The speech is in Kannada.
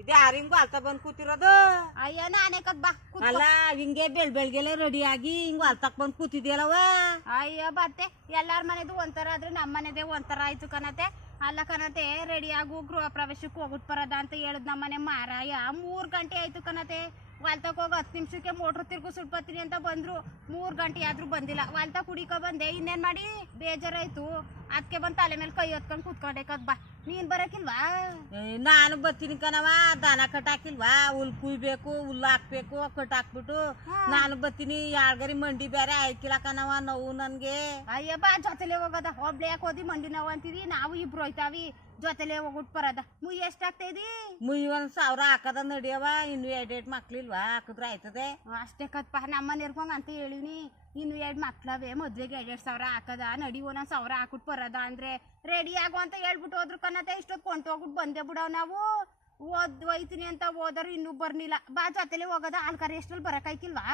ಇದು ಯಾರಿಂಗೂ ಅಲ್ತ ಬಂದ್ ಕೂತಿರೋದು. ಅಯ್ಯ ನಾನೇ ಕದ್ ಬಾ ಅಲ್ಲ ಹಿಂಗೆ ಬೆಳ್ಗೆಲ್ಲ ರೆಡಿ ಆಗಿ ಹಿಂಗ್ ಅಲ್ತಕ್ ಬಂದ್ ಕೂತಿದ್ಯಲ್ಲವ. ಅಯ್ಯ ಬತ್ತೆ ಎಲ್ಲಾರ ಮನೆದು ಒಂಥರ ಆದ್ರೆ ನಮ್ಮ ಮನೆದೇ ಒಂಥರ ಆಯ್ತು ಕಣತೆ. ಅಲ್ಲ ಕಣತೆ ರೆಡಿ ಆಗು ಗೃಹ ಪ್ರವೇಶಕ್ಕೆ ಹೋಗುಟ್ ಬರದ ಅಂತ ಹೇಳದ್ ನಮ್ಮನೆ ಮಾರಾಯ 3 ಗಂಟೆ ಆಯ್ತು ಕಣತೆ. ಹೊಲ್ತಕ್ ಹೋಗಿ 10 ನಿಮಿಷಕ್ಕೆ ಮೋಟ್ರ್ ತಿರ್ಗು ಸುಟ್ಬತ್ತೀನಿ ಅಂತ ಬಂದ್ರು. 3 ಗಂಟೆ ಆದ್ರೂ ಬಂದಿಲ್ಲ. ಹೊಲ್ತ ಕುಡಿಕೊ ಬಂದೆ, ಇನ್ನೇನ್ ಮಾಡಿ ಬೇಜಾರಾಯ್ತು. ಅದಕ್ಕೆ ಬಂದು ತಲೆ ಮೇಲೆ ಕೈ ಹೊತ್ಕೊಂಡು ಕೂತ್ಕೊಂಡೆ ಕದ್ ಬಾ. ನೀನ್ ಬರಕಿಲ್ವಾ? ನಾನು ಬರ್ತೀನಿ ಕಣವ. ದನ ಕಟ್ಟಾಕಿಲ್ವಾ, ಹುಲ್ ಕುಯ್ಬೇಕು, ಹುಲ್ಲು ಹಾಕ್ಬೇಕು, ಕಟ್ಟಾಕ್ಬಿಟ್ಟು ನಾನು ಬರ್ತೀನಿ. ಯಾಳ್ಗರಿ ಮಂಡಿ ಬೇರೆ ಆಯ್ಕಿಲ್ಲ ಕಣವ, ನೋವು ನನ್ಗೆ. ಅಯ್ಯ ಬಾ ಜೊತೆಲೆ ಹೋಗೋದ. ಒಬ್ಳೆ ಯಾಕೆ ಹೋದಿ ಮಂಡಿ ನೋವು ಅಂತೀವಿ, ನಾವು ಇಬ್ರು ಹೋಯ್ತಾವಿ ಜೊತೆಲೆ ಹೋಗ್ಬಿಟ್ ಬರದ. ಮುಯ್ ಎಷ್ಟಾಗ್ತಾ ಇದಿ? ಮುಯ್ 1,000 ಹಾಕದ ನಡಿಯವ. ಇನ್ನು 2 ಮಕ್ಳಿಲ್ವಾ, ಹಾಕಿದ್ರೆ ಆಯ್ತದೆ. ಅಷ್ಟೇ ಕತ್ಪ ನಮ್ಮ ನಿರ್ಕೊಂಗ್ ಅಂತ ಹೇಳಿನಿ. ಇನ್ನು 2 ಮಕ್ಳವೆ, ಮದ್ವೆಗೆ 2,000 ಹಾಕದ ನಡಿ 1,000 ಹಾಕ್ಬಿಟ್ಟು ಬರದ ಅಂದ್ರೆ ರೆಡಿ ಆಗು ಅಂತ ಹೇಳ್ಬಿಟ್ಟು ಹೋದ್ರು ಕನ್ನತೆ. ಇಷ್ಟೊತ್ತು ಕೊಂಟು ಹೋಗ್ಬಿಟ್ಟು ಬಂದೆ ಬಿಡವ್ ನಾವು. ಹೋಯ್ತೀನಿ ಅಂತ ಹೋದರು ಇನ್ನೂ ಬರ್ನಿಲ್ಲ. ಬಾ ಜೊತೆಲೆ ಹೋಗೋದ. ಆಲ್ಕರಿ ಎಷ್ಟರಲ್ಲಿ ಬರಕಾಯ್ಕಿಲ್ವಾ?